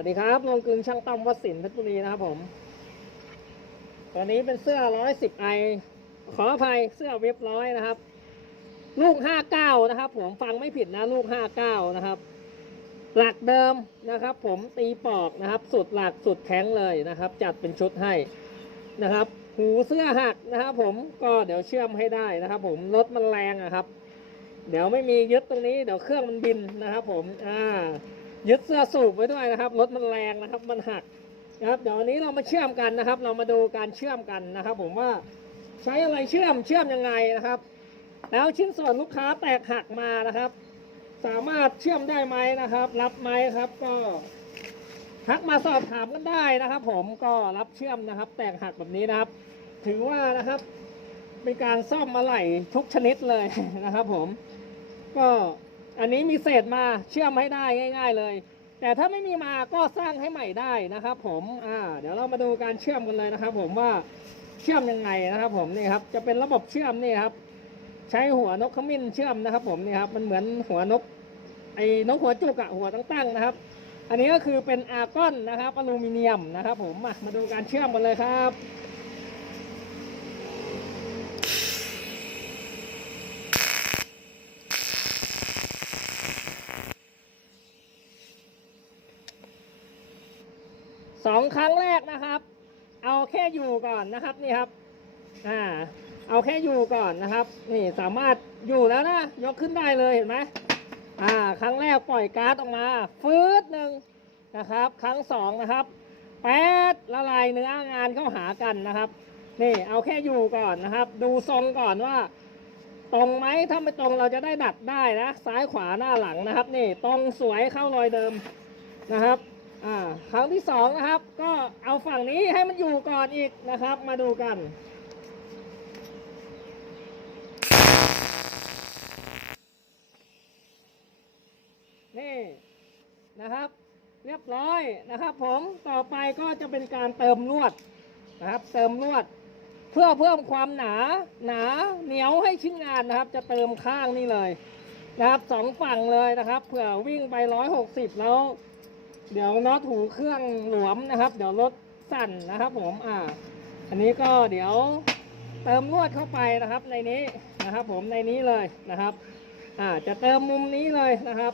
วัสดีครับลงกลึงช่างต้อมวัดสินเพชรบุรีนะครับผม ตัวนี้เป็นเสื้อร้อยสิบไอขออภัยเสื้อเว็บร้อยนะครับ ลูกห้าเก้านะครับ ผมฟังไม่ผิดนะลูกห้าเก้านะครับ หลักเดิมนะครับ ผมตีปอกนะครับ สุดหลักสุดแข็งเลยนะครับ จัดเป็นชุดให้นะครับ หูเสื้อหักนะครับ ผมก็เดี๋ยวเชื่อมให้ได้นะครับ ผมรถมันแรงอะครับ เดี๋ยวไม่มียึดตรงนี้ เดี๋ยวเครื่องมันบินนะครับ ผมอ่า ยึดเสื้อสูบไว้ด้วยนะครับรถมันแรงนะครับมันหักนะครับเดี๋ยววันนี้เรามาเชื่อมกันนะครับ เรามาดูการเชื่อมกันนะครับ ผมว่าใช้อะไรเชื่อมเชื่อมยังไงนะครับ แล้วชิ้นส่วนลูกค้าแตกหักมานะครับ สามารถเชื่อมได้ไหมนะครับ รับไหมครับก็ทักมาสอบถามกันได้นะครับ ผมก็รับเชื่อมนะครับ แตกหักแบบนี้นะครับ ถือว่านะครับเป็นการซ่อมอะไหล่ทุกชนิดเลยนะครับ ผมก็ อันนี้มีเศษมาเชื่อมให้ได้ง่าย ๆเลย แต่ถ้าไม่มีมาก็สร้างให้ใหม่ได้นะครับ ผมอ่าเดี๋ยวเรามาดูการเชื่อมกันเลยนะครับ ผมว่าเชื่อมยังไงนะครับ ผมนี่ครับจะเป็นระบบเชื่อมนี่ครับ ใช้หัวนกขมิ้นเชื่อมนะครับ ผมนี่ครับมันเหมือนหัวนกไอ้นกหัวจุกอะหัวตั้งๆนะครับ อันนี้ก็คือเป็นอาร์กอนนะครับอลูมิเนียมนะครับ ผมมามาดูการเชื่อมกันเลยครับ สองครั้งแรกนะครับ เอาแค่อยู่ก่อนนะครับนี่ครับอ่าเอาแค่อยู่ก่อนนะครับ นี่สามารถอยู่แล้วนะ ยกขึ้นได้เลยเห็นไหมอ่า ครั้งแรกปล่อยก๊าซออกมา ฟืดหนึ่งนะครับ ครั้งสองนะครับแปดละลายเนื้องานเข้าหากันนะครับนี่เอาแค่อยู่ก่อนนะครับ ดูทรงก่อนว่า ตรงไหมถ้าไม่ตรงเราจะได้ดัดได้นะ ซ้ายขวาหน้าหลังนะครับ นี่ตรงสวยเข้ารอยเดิมนะครับ อ่าครั้งที่สองนะครับ ก็เอาฝั่งนี้ให้มันอยู่ก่อนอีกนะครับ มาดูกันนี่นะครับ เรียบร้อยนะครับ ผมต่อไปก็จะเป็นการเติมลวดนะครับ เติมลวด เพื่อเพิ่มความหนาหนาเหนียวให้ชิ้นงานนะครับ จะเติมข้างนี่เลยนะครับสองฝั่งเลยนะครับเผื่อวิ่งไปร้อยหกสิบแล้ว เดี๋ยวน็อตหูเครื่องหลวมนะครับ เดี๋ยวรถสั่นนะครับ ผมอ่า อันนี้ก็เดี๋ยวเติมลวดเข้าไปนะครับ ในนี้นะครับ ผมในนี้เลยนะครับ อ่าจะเติมมุมนี้เลยนะครับ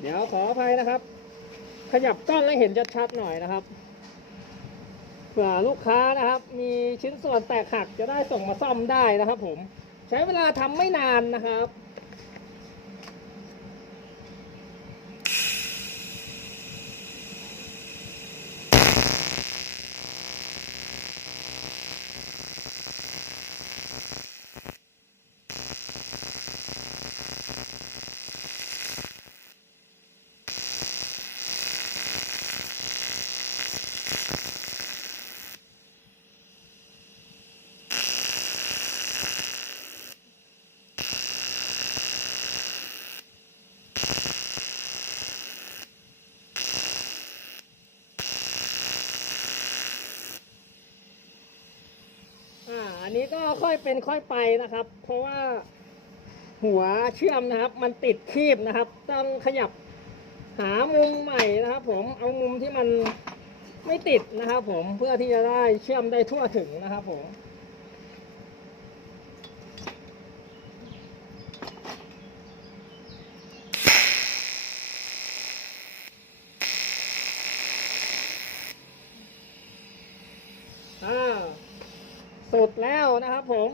เดี๋ยวขออภัยนะครับ ขยับกล้องให้เห็นชัดๆหน่อยนะครับเผื่อลูกค้านะครับ มีชิ้นส่วนแตกหักจะได้ส่งมาซ่อมได้นะครับ ผมใช้เวลาทำไม่นานนะครับ นนี้ก็ค่อยเป็นค่อยไปนะครับ เพราะว่าหัวเชื่อมนะครับ มันติดคีบนะครับ ต้องขยับหามุมใหม่นะครับ ผมเอามุมที่มันไม่ติดนะครับ ผมเพื่อที่จะได้เชื่อมได้ทั่วถึงนะครับ ผม อ่า สุดแล้วนะครับ ผม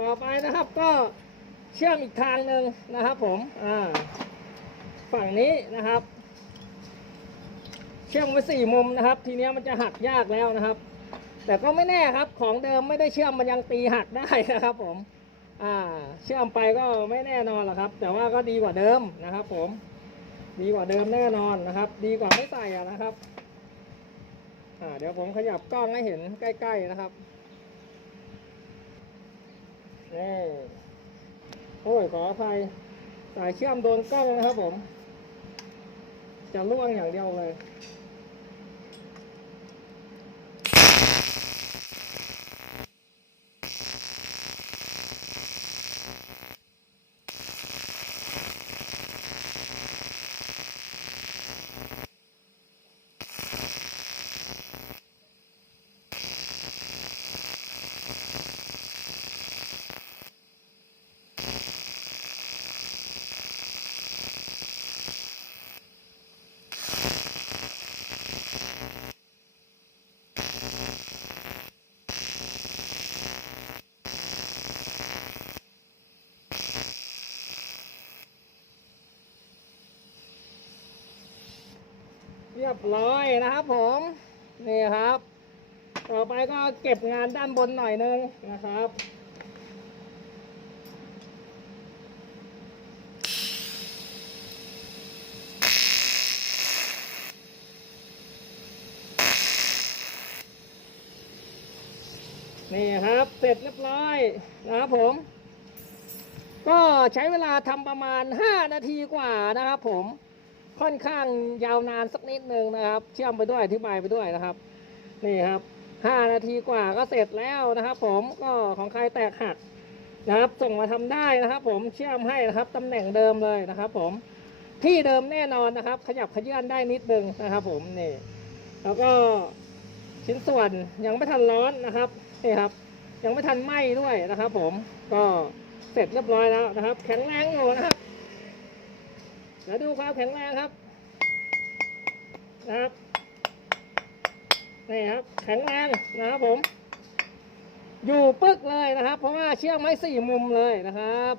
ต่อไปนะครับก็เชื่อมอีกทางหนึ่งนะครับ ผมอ่าฝั่งนี้นะครับ เชื่อมไว้สี่มุมนะครับ ทีนี้มันจะหักยากแล้วนะครับ แต่ก็ไม่แน่ครับ ของเดิมไม่ได้เชื่อมมันยังตีหักได้นะครับ ผม อ่า เชื่อมไปก็ไม่แน่นอนหรอกครับ แต่ว่าก็ดีกว่าเดิมนะครับ ผม ดีกว่าเดิมแน่นอนนะครับ ดีกว่าไม่ใส่นะครับอ่าเดี๋ยวผมขยับกล้องให้เห็นใกล้ ๆนะครับ นี่โอ้ยขออภัยสายเชื่อมโดนกล้องนะครับผม จะล่วงอย่างเดียวเลย รียบร้อยนะครับผมนี่ครับ ต่อไปก็เก็บงานด้านบนหน่อยนึงนะครับนี่ครับเสร็จเรียบร้อยนะครับผม ก็ใช้เวลาทำประมาณ 5 นาทีกว่านะครับผม ค่อนข้างยาวนานสักนิดนึงนะครับ เชื่อมไปด้วยอธิบายไปด้วยนะครับ นี่ครับ5นาทีกว่าก็เสร็จแล้วนะครับ ผมก็ของใครแตกหักนะครับ ส่งมาทำได้นะครับ ผมเชื่อมให้นะครับตำแหน่งเดิมเลยนะครับ ผมที่เดิมแน่นอนนะครับ ขยับขยื่นได้นิดนึงนะครับ ผมนี่ แล้วก็ชิ้นส่วนยังไม่ทันร้อนนะครับนี่ครับ ยังไม่ทันไหม้ด้วยนะครับ ผมก็เสร็จเรียบร้อยแล้วนะครับ แข็งแรงอยู่นะครับ เดี๋ยวดูความแข็งแรงครับนะครับนี่ครับแข็งแรงนะครับผม อยู่ปึ๊กเลยนะครับ เพราะว่าเชือกไม้สี่มุมเลยนะครับ